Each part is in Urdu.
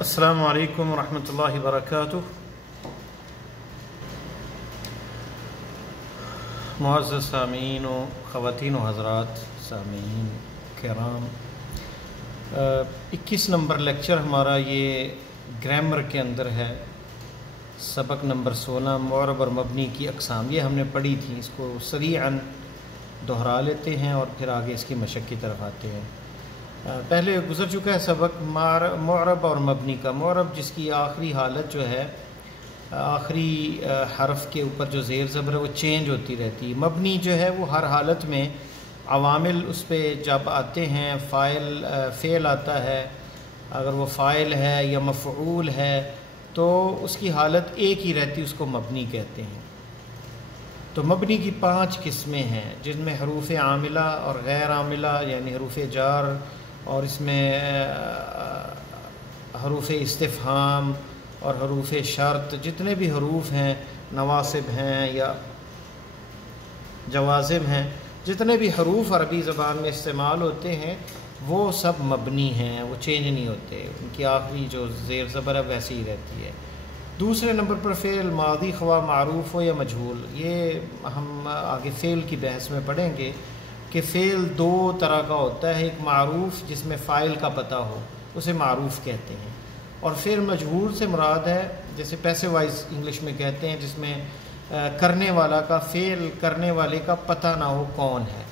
السلام علیکم ورحمۃ اللہ وبرکاتہ۔ معزز سامعین و خواتین و حضرات سامعین کرام، 21 نمبر لیکچر ہمارا یہ گرامر کے اندر ہے۔ سبق نمبر 16 معرب اور مبنی کی اقسام، یہ ہم نے پڑھی تھی، اس کو سریعاً دہرا لیتے ہیں اور پھر آگے اس کی مشق کی طرف آتے ہیں۔ پہلے گزر چکا ہے سبق معرب اور مبنی کا۔ معرب جس کی آخری حالت جو ہے، آخری حرف کے اوپر جو زیر زبر ہے وہ چینج ہوتی رہتی ہے۔ مبنی جو ہے وہ ہر حالت میں عوامل اس پہ جب آتے ہیں، فعل آتا ہے، اگر وہ فاعل ہے یا مفعول ہے تو اس کی حالت ایک ہی رہتی، اس کو مبنی کہتے ہیں۔ تو مبنی کی 5 قسمیں ہیں، جن میں حروف عاملہ اور غیر عاملہ یعنی حروف جار، اور اس میں حروف استفہام اور حروف شرط، جتنے بھی حروف ہیں، نواصب ہیں یا جوازم ہیں، جتنے بھی حروف عربی زبان میں استعمال ہوتے ہیں وہ سب مبنی ہیں، وہ چینج نہیں ہوتے، ان کی آخری جو زیر زبر ہے ویسی ہی رہتی ہے۔ دوسرے نمبر پر فعل ماضی خواہ معروف ہو یا مجہول، یہ ہم آگے فعل کی بحث میں پڑھیں گے کہ فعل 2 طرح کا ہوتا ہے، ایک معروف جس میں فاعل کا پتہ ہو، اسے معروف کہتے ہیں، اور فعل مجہول سے مراد ہے جیسے پیسے وائز انگلش میں کہتے ہیں، جس میں کرنے والا کا، فعل کرنے والے کا پتہ نہ ہو کون ہے،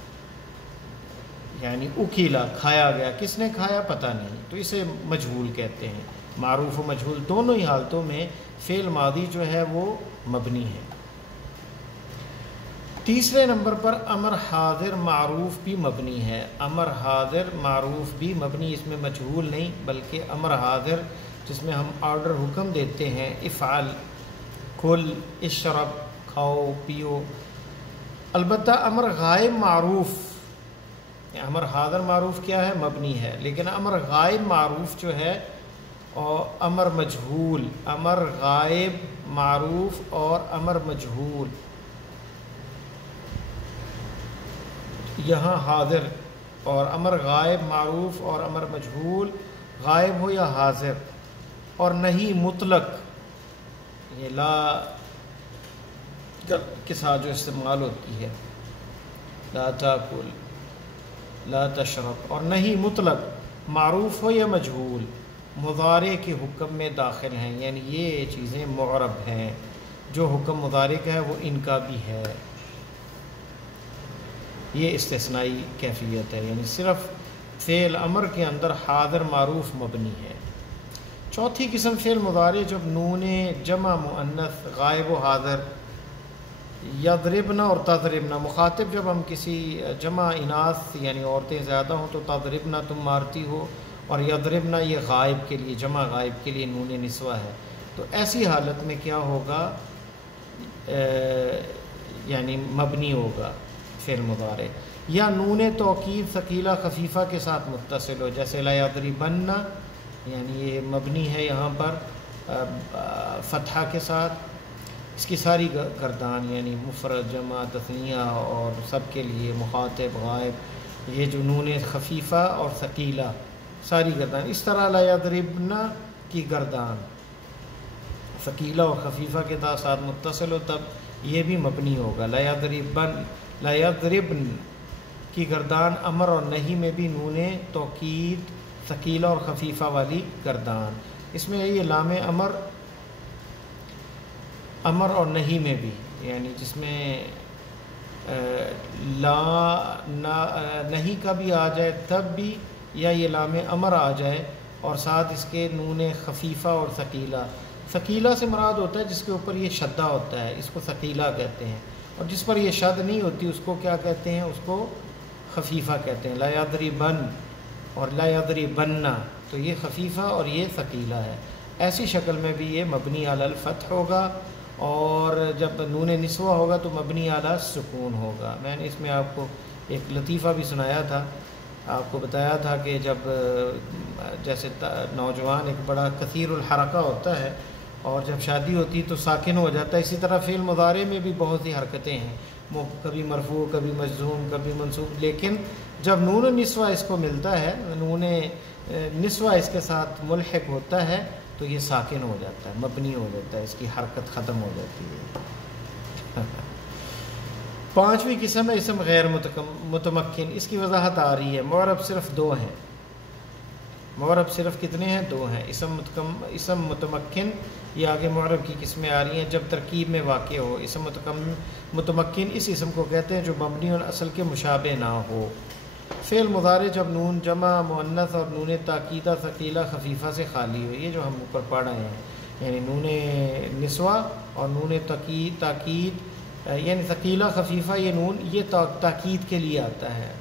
یعنی اکیلا، کھایا گیا، کس نے کھایا پتہ نہیں، تو اسے مجہول کہتے ہیں۔ معروف و مجہول دونوں ہی حالتوں میں فعل ماضی جو ہے وہ مبنی ہے۔ تیسرے نمبر پر امر حاضر معروف بھی مبنی ہے۔ امر حاضر معروف بھی مبنی، اس میں مجہول نہیں بلکہ امر حاضر جس میں ہم آرڈر حکم دیتے ہیں، افعل، کل، اشرب، کھاؤ پیو۔ البتہ امر غائب معروف، امر حاضر معروف کیا ہے؟ مبنی ہے، لیکن امر غائب معروف جو ہے اور امر مجہول، امر غائب معروف اور امر مجہول، یہاں حاضر اور امر غائب معروف اور امر مجہول، غائب ہو یا حاضر، اور نہیں مطلق، یہ لا کے ساتھ جو استعمال ہوتی ہے، لا تاکل، لا تشرب، اور نہیں مطلق معروف ہو یا مجہول، مضارع کے حکم میں داخل ہیں، یعنی یہ چیزیں معرب ہیں، جو حکم مضارع کا ہے وہ ان کا بھی ہے۔ یہ استثنائی کیفیت ہے، یعنی صرف فعل امر کے اندر حاضر معروف مبنی ہے۔ چوتھی قسم فعل مضارع جب نون جمع مؤنث غائب و حاضر، یضربنا اور تضربنا، مخاطب جب ہم کسی جمع اناث یعنی عورتیں زیادہ ہوں تو تضربنا تم مارتی ہو، اور یضربنا یہ غائب کے لیے، جمع غائب کے لیے نون نسوہ ہے، تو ایسی حالت میں کیا ہوگا؟ یعنی مبنی ہوگا فعل مضارع، یا نون توکید ثقیلہ خفیفہ کے ساتھ متصل ہو، جیسے لا یضربن، یعنی یہ مبنی ہے یہاں پر فتحہ کے ساتھ، اس کی ساری گردان یعنی مفرد، جمع، تثنیہ اور سب کے لیے، مخاطب، غائب، یہ جو نون خفیفہ اور ثقیلہ ساری گردان، اس طرح لا یضربن کی گردان ثقیلہ اور خفیفہ کے ساتھ متصل ہو تب یہ بھی مبنی ہوگا۔ لا یضربن، لا یضربن کی گردان امر اور نہیں میں بھی نون توکید ثقیلہ اور خفیفہ والی گردان، اس میں یہ لام امر اور نہیں میں بھی، یعنی جس میں نہیں کا بھی آ جائے تب بھی، یا یہ لام امر آ جائے اور ساتھ اس کے نون خفیفہ اور ثقیلہ۔ ثقیلہ سے مراد ہوتا ہے جس کے اوپر یہ شدہ ہوتا ہے، اس کو ثقیلہ کہتے ہیں، اور جس پر یہ شد نہیں ہوتی اس کو کیا کہتے ہیں؟ اس کو خفیفہ کہتے ہیں۔ لا یضربن اور لا یضربن، تو یہ خفیفہ اور یہ ثقیلہ ہے۔ ایسی شکل میں بھی یہ مبنی علی الفتح ہوگا، اور جب نون نسوہ ہوگا تو مبنی علی سکون ہوگا۔ میں نے اس میں آپ کو ایک لطیفہ بھی سنایا تھا، آپ کو بتایا تھا کہ جب جیسے نوجوان ایک بڑا کثیر الحرکہ ہوتا ہے اور جب شادی ہوتی تو ساکن ہو جاتا ہے، اسی طرح فعل مضارع میں بھی بہت سی حرکتیں ہیں، کبھی مرفوع، کبھی مجزوم، کبھی منصوب، لیکن جب نون نسوہ اس کو ملتا ہے، نون نسوہ اس کے ساتھ ملحق ہوتا ہے تو یہ ساکن ہو جاتا ہے، مبنی ہو جاتا ہے، اس کی حرکت ختم ہو جاتی ہے۔ پانچویں قسم ہے اسم غیر متمکن، اس کی وضاحت آ رہی ہے۔ معرب صرف دو ہیں، معرب صرف کتنے ہیں؟ دو ہیں۔ اسم متمکن، یہ آگے معرب کی قسمیں آ رہی ہیں جب ترکیب میں واقع ہو۔ اسم متمکن اس اسم کو کہتے ہیں جو مبنی الاصل کے مشابہ نہ ہو۔ فعل مضارع جب نون جمع مؤنث اور نون تاکیدہ ثقیلہ خفیفہ سے خالی ہو، یہ جو ہم اوپر پڑھ رہے ہیں، یعنی نون نسوہ اور نون تاکید یعنی ثقیلہ خفیفہ، یہ نون یہ تاکید کے لیے آتا ہے،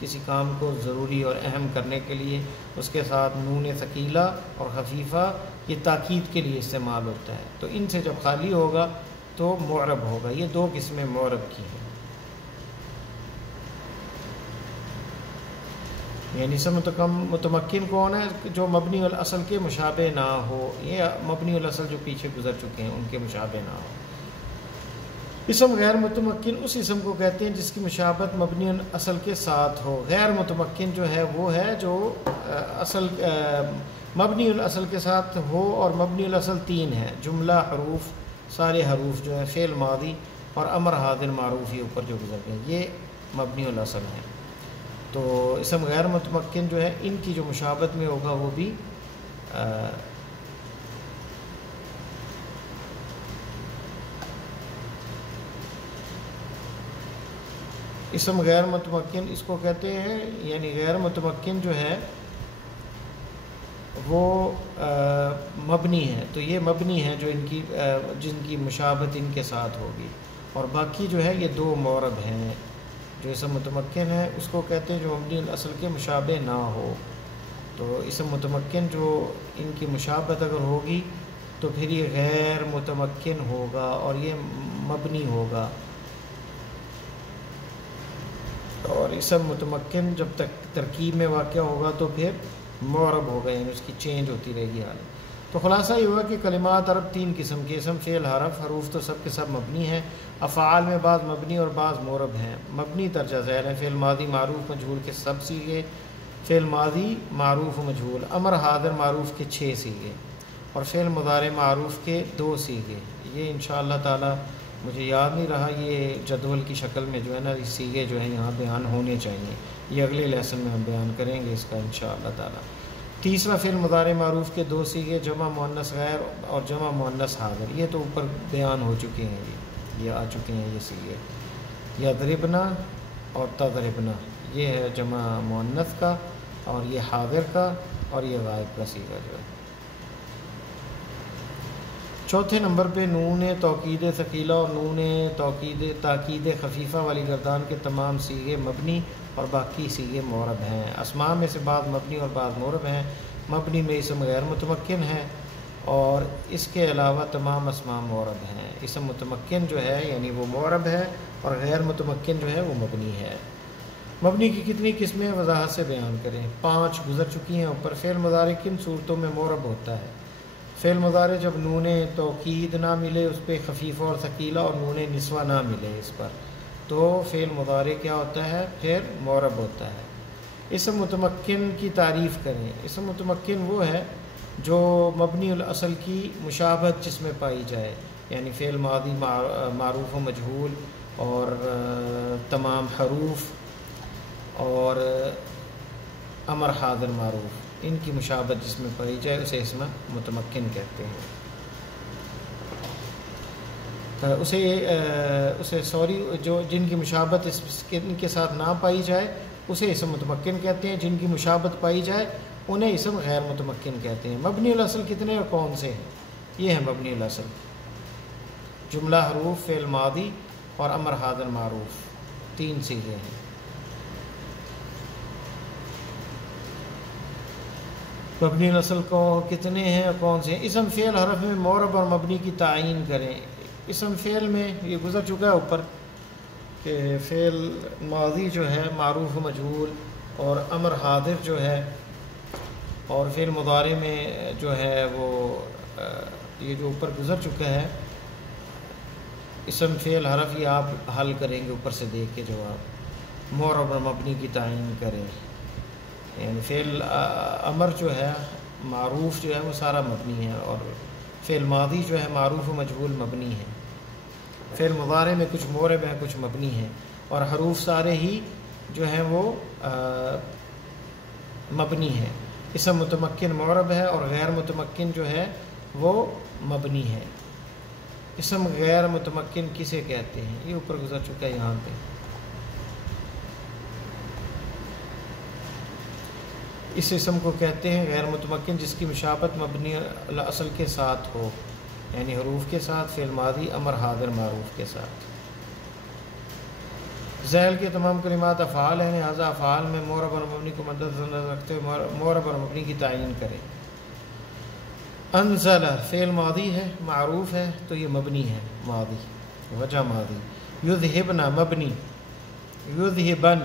کسی کام کو ضروری اور اہم کرنے کے لیے اس کے ساتھ نون ثقیلہ اور خفیفہ یہ تاکید کے لیے استعمال ہوتا ہے، تو ان سے جب خالی ہوگا تو معرب ہوگا۔ یہ دو قسمیں معرب کی ہیں، یعنی اسم متمکن کون ہے؟ جو مبنی الاصل کے مشابہ نہ ہو، یہ مبنی الاصل جو پیچھے گزر چکے ہیں ان کے مشابہ نہ ہو۔ اسم غیر متمکن اس اسم کو کہتے ہیں جس کی مشابہت مبنی الاصل کے ساتھ ہو۔ غیر متمکن جو ہے وہ ہے جو مبنی الاصل کے ساتھ ہو، اور مبنی الاصل تین ہے، جملہ، حروف، سارے حروف جو ہیں، فعل ماضی اور امر حاضر معروف، یہ اوپر جو گزر گئے یہ مبنی الاصل ہیں۔ تو اسم غیر متمکن جو ہے ان کی جو مشابہت میں ہوگا وہ بھی اسم غیر متمکن اس کو کہتے ہیں، یعنی غیر متمکن جو ہے وہ مبنی ہے، تو یہ مبنی ہے جو جن کی مشابہت ان کے ساتھ ہوگی، اور باقی جو ہے یہ دو معرب ہیں۔ جو اسم متمکن ہے اس کو کہتے ہیں جو مبنی الاصل کے مشابہ نہ ہو، تو اسم متمکن جو ان کی مشابہت اگر ہوگی تو پھر یہ غیر متمکن ہوگا اور یہ مبنی ہوگا، اور اسم متمکن جب تک ترکیب میں واقع ہوگا تو پھر معرب ہوگا، یعنی اس کی چینج ہوتی رہے گی حالت۔ تو خلاصہ یہ ہوا کہ کلمات عرب تین قسم کے اسم، فعل، حرف، حروف تو سب کے سب مبنی ہیں، افعال میں بعض مبنی اور بعض معرب ہیں۔ مبنی درجہ ذیل ہیں، فعل ماضی معروف مجہول کے سب سیغے، فعل ماضی معروف و مجہول، امر حاضر معروف کے 6 سیغے، اور فعل مضارع معروف کے 2 سیغے۔ یہ انشاءاللہ تعالی مجھے یاد نہیں رہا، یہ جدول کی شکل میں جو ہے نا یہ سیغے جو ہیں یہاں بیان ہونے چاہیے، یہ اگلے لیسن میں ہم بیان کریں گے اس کا انشاءاللہ تعالی۔ تیسرا فعل مضارع معروف کے 2 سیغے، جمع مؤنث غیر اور جمع مؤنث حاضر، یہ تو اوپر بیان ہو چکے ہیں، یہ آ چکے ہیں یہ سیغے، یضربنا اور تضربنا، یہ ہے جمع مؤنث کا، اور یہ حاضر کا، اور یہ غائب کا سیغہ جو ہے۔ چوتھے نمبر پہ نون توکید ثقیلہ اور نون تاکید خفیفہ والی گردان کے تمام سیغے مبنی اور باقی سیغے معرب ہیں۔ اسماء میں سے بعض مبنی اور بعض معرب ہیں۔ مبنی میں اسم غیر متمکن ہے اور اس کے علاوہ تمام اسماء معرب ہیں۔ اسم متمکن جو ہے یعنی وہ معرب ہے، اور غیر متمکن جو ہے وہ مبنی ہے۔ مبنی کی کتنی قسمیں وضاحت سے بیان کریں؟ 5 گزر چکی ہیں اوپر۔ فعل مضارع کن صورتوں میں معرب ہوتا ہے؟ فعل مضارع جب نون توکید نہ ملے اس پہ خفیفہ اور ثقیلہ، اور نون نسوہ نہ ملے اس پر، تو فعل مضارع کیا ہوتا ہے؟ پھر معرب ہوتا ہے۔ اسم متمکن کی تعریف کریں۔ اسم متمکن وہ ہے جو مبنی الاصل کی مشابہت جس میں پائی جائے، یعنی فعل ماضی معروف و مجہول اور تمام حروف اور امر حاضر معروف، ان کی مشابہت جس میں پائی جائے اسے اسم متمکن کہتے ہیں۔ جو جن کی مشابہت ان کے ساتھ نہ پائی جائے اسے اسم متمکن کہتے ہیں، جن کی مشابہت پائی جائے انہیں اسم غیر متمکن کہتے ہیں۔ مبنی الاصل کتنے اور کون سے ہیں؟ یہ ہیں مبنی الاصل، جملہ، حروف، فعل ماضی اور امر حاضر معروف، 3 چیزیں ہیں۔ مبنی الاصل کو کتنے ہیں اور کون سے ہیں؟ اسم، فعل، حرف میں معرب اور مبنی کی تعین کریں۔ اسم فعل میں یہ گزر چکا ہے اوپر کہ فعل ماضی جو ہے معروف و مجہول، اور امر حاضر جو ہے، اور فعل مضارع میں جو ہے وہ یہ جو اوپر گزر چکا ہے اسم، فعل، حرف، یہ آپ حل کریں گے اوپر سے دیکھ کے جواب۔ معرب اور مبنی کی تعین کریں۔ یعنی فعل امر جو ہے معروف جو ہے وہ سارا مبنی ہے، اور فعل ماضی جو ہے معروف و مجہول مبنی ہے، فعل مضارع میں کچھ مورب ہیں کچھ مبنی ہیں، اور حروف سارے ہی جو ہیں وہ مبنی ہیں۔ اسم متمکن معرب ہے اور غیر متمکن جو ہے وہ مبنی ہے۔ اسم غیر متمکن کسے کہتے ہیں؟ یہ اوپر گزر چکا ہے یہاں پہ۔ اس اسم کو کہتے ہیں غیر متمکن جس کی مشابہت مبنی الاصل کے ساتھ ہو، یعنی حروف کے ساتھ، فعل ماضی امر حاضر معروف کے ساتھ۔ ذیل کے تمام کلمات افعال ہیں، لہذا افعال میں معرب اور مبنی کو مد نظر رکھتے ہوئے معرب اور مبنی کی تعین کریں۔ انزل فعل ماضی ہے معروف ہے تو یہ مبنی ہے، ماضی وجہ ماضی۔ یذہبنا مبنی، یذہبن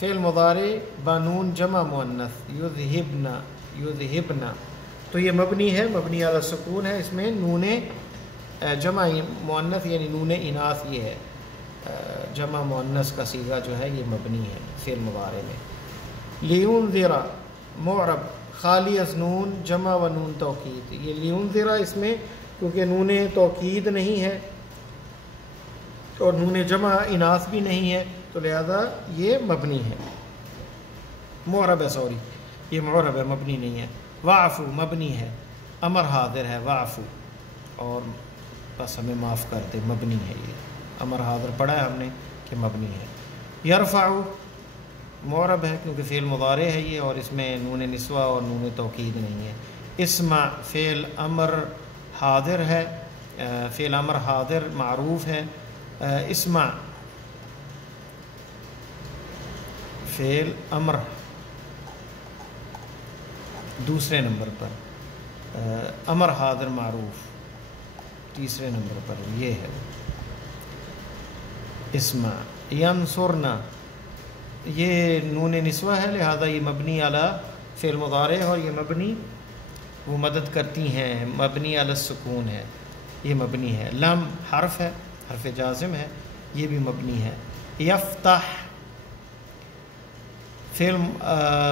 فعل مضارع بانون جمع مؤنث، یذہبنا یذہبنا تو یہ مبنی ہے، مبنی علی السکون ہے، اس میں نون جمع مؤنث یعنی نون اناث یہ ہے، جمع مؤنث کا صیغہ جو ہے یہ مبنی ہے فعل مضارع میں۔ لیونذر معرب خالی از نون جمع و نون توکید، یہ لیونذر اس میں کیونکہ نون توکید نہیں ہے اور نون جمع اناث بھی نہیں ہے تو لہذا یہ مبنی ہے، معرب ہے، سوری یہ معرب ہے مبنی نہیں ہے۔ واعفو مبنی ہے، امر حاضر ہے واعفو، اور بس ہمیں معاف کر دے، مبنی ہے، یہ امر حاضر پڑھا ہے ہم نے کہ مبنی ہے۔ یرفع معرب ہے کیونکہ فعل مضارع ہے یہ، اور اس میں نون نسوہ اور نون توکید نہیں ہے۔ اسمع فعل امر حاضر ہے، فعل امر حاضر معروف ہے، اسمع فعل امر دوسرے نمبر پر، امر حاضر معروف تیسرے نمبر پر، یہ ہے اسمع۔ ینصرنا یہ نون نسوہ ہے لہذا یہ مبنی علی فعل مضارع ہے، اور یہ مبنی وہ مدد کرتی ہیں، مبنی علی السکون ہے، یہ مبنی ہے۔ لم حرف ہے، حرف جازم ہے، یہ بھی مبنی ہے۔ یفتح فعل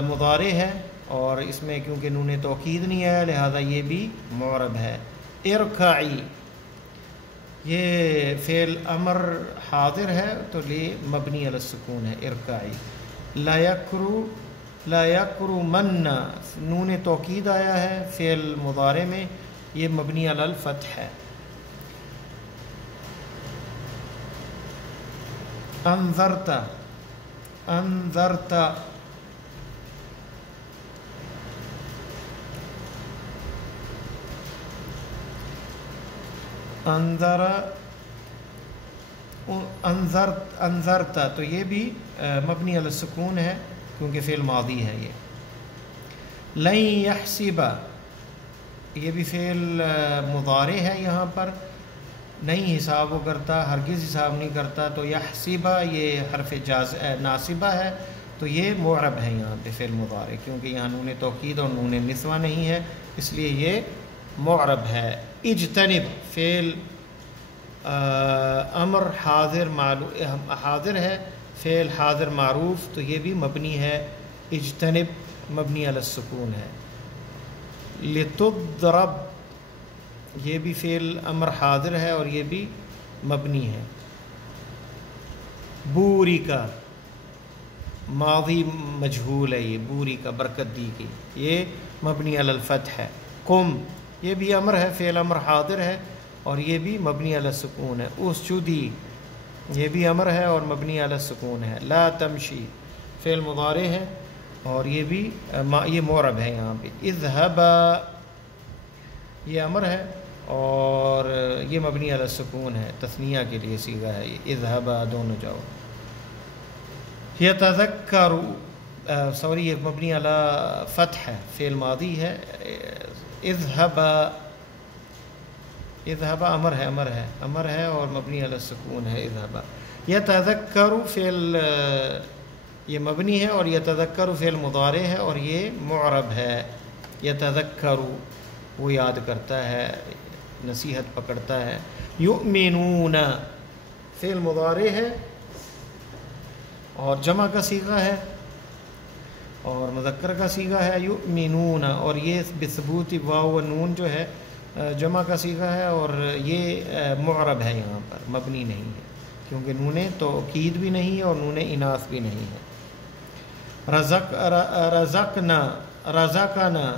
مضارع ہے اور اس میں کیونکہ نون توکید نہیں ہے لہذا یہ بھی معرب ہے۔ ارکعی یہ فعل امر حاضر ہے تو یہ مبنی علی السکون ہے، ارکعی۔ لا یکرمن نون توکید آیا ہے فعل مضارع میں، یہ مبنی علی الفتح ہے۔ انذرت انذرت انذرت تو یہ بھی مبنی علی السکون ہے کیونکہ فعل ماضی ہے یہ۔ لن یحسب یہ بھی فعل مضارع ہے، یہاں پر نہیں حساب وہ کرتا، ہرگز حساب نہیں کرتا، تو یحسبہ یہ حرف ناصبہ ہے تو یہ معرب ہے یہاں پہ فعل مضارع، کیونکہ یہاں نون توکید اور نون نسوہ نہیں ہے اس لیے یہ معرب ہے۔ اجتنب فعل امر حاضر ہے، فعل حاضر معروف تو یہ بھی مبنی ہے، اجتنب مبنی علی السکون ہے۔ لتضرب یہ بھی فعل امر حاضر ہے اور یہ بھی مبنی ہے۔ بوری کا ماضی مجہول ہے، یہ بوری کا برکت دی کی، یہ مبنی علی الفتح ہے۔ قم یہ بھی امر ہے، فعل امر حاضر ہے اور یہ بھی مبنی علی السکون ہے۔ اسجدی یہ بھی امر ہے اور مبنی علی السکون ہے۔ لا تمشی فعل مضارع ہے اور یہ بھی یہ معرب ہے یہاں پہ۔ اذهب یہ امر ہے اور یہ مبنی علی السکون ہے، تثنیہ کے لیے صیغہ ہے یہ، اذهب دونوں جاؤ۔ یتذکر سوری یہ مبنی علی فتح ہے، فعل ماضی ہے۔ اذهب امر ہے اور مبنی علی السکون ہے اذهب۔ یتذکر فعل یہ مبنی ہے اور یتذکر فعل مضارع ہے اور یہ معرب ہے۔ یتذکر وہ یاد کرتا ہے، نصیحت پکڑتا ہے۔ یؤمنون فعل مضارع ہے اور جمع کا صیغہ ہے، اور مذکر کا صیغہ ہے یؤمنون، اور یہ بثبوت واو و نون جو ہے جمع کا صیغہ ہے، اور یہ معرب ہے، یہاں پر مبنی نہیں ہے کیونکہ نون توکید بھی نہیں ہے اور نون اناث بھی نہیں ہے۔ رزقنا، رزقنا،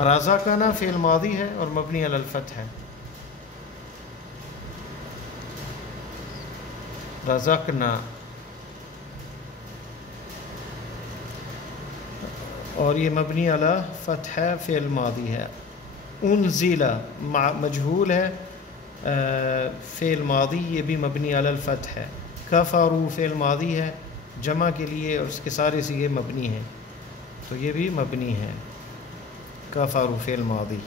رزقنا فعل ماضی ہے اور مبنی علی الفتح ہے۔ رزقنا، اور یہ مبنی علی فتح ہے، فعل ماضی ہے۔ انزل مجہول ہے، فعل ماضی، یہ بھی مبنی علی الفتح ہے۔ کفروا فعل ماضی ہے جمع کے لیے اور اس کے سارے صیغے مبنی ہیں، تو یہ بھی مبنی ہے۔ کفروا فعل ماضی۔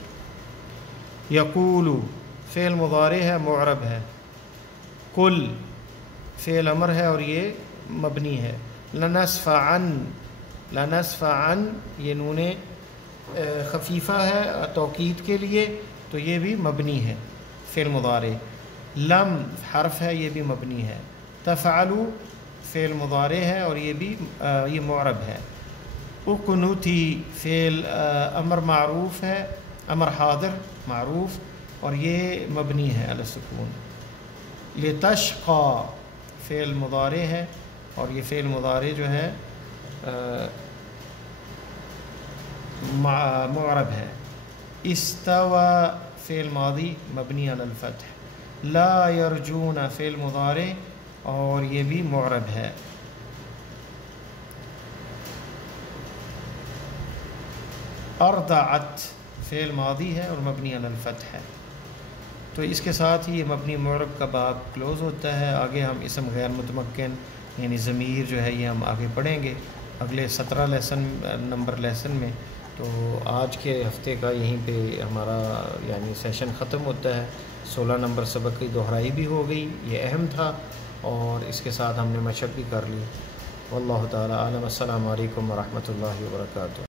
یقول فعل مضارع ہے، معرب ہے۔ قل فعل امر ہے اور یہ مبنی ہے۔ لنسفعن، لنسفعن یہ نون خفیفہ ہے توکید کے لیے، تو یہ بھی مبنی ہے، فعل مضارع۔ لم حرف ہے، یہ بھی مبنی ہے۔ تفعلوا فعل مضارع ہے اور یہ بھی یہ معرب ہے۔ اقنتی فعل امر معروف ہے، امر حاضر معروف، اور یہ مبنی ہے علی السکون۔ لتشقى فعل مضارع ہے اور یہ فعل مضارع جو ہے معرب ہے۔ استوى فعل ماضی مبنی علی الفتح۔ لا یرجون فعل مضارع اور یہ بھی معرب ہے۔ ارضعت فعل ماضی ہے اور مبنی علی الفتح ہے۔ تو اس کے ساتھ ہی یہ مبنی معرب کا باب کلوز ہوتا ہے۔ آگے ہم اسم غیر متمکن یعنی ضمیر جو ہے یہ ہم آگے پڑھیں گے اگلے 17 نمبر لیسن میں۔ تو آج کے ہفتے کا یہیں پہ ہمارا یعنی سیشن ختم ہوتا ہے۔ 16 نمبر سبق کی دہرائی بھی ہو گئی، یہ اہم تھا، اور اس کے ساتھ ہم نے مشق بھی کر لی۔ واللہ تعالی عالم۔ السلام علیکم ورحمۃ اللہ وبرکاتہ۔